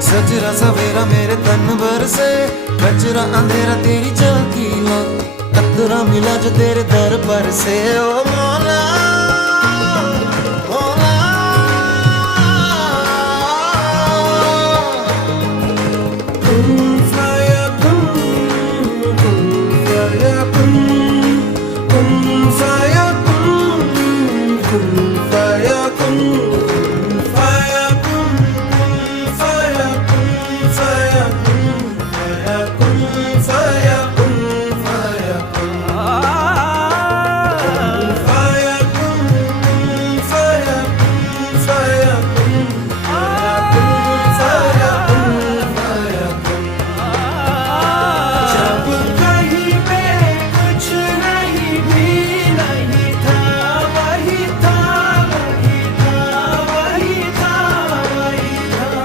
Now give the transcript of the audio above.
सजरा सवेरा मेरे तन भर से, कचरा अंधेरा तेरी झांकी ला, कतरा मिला जो तेरे दर पर से। ओ मौला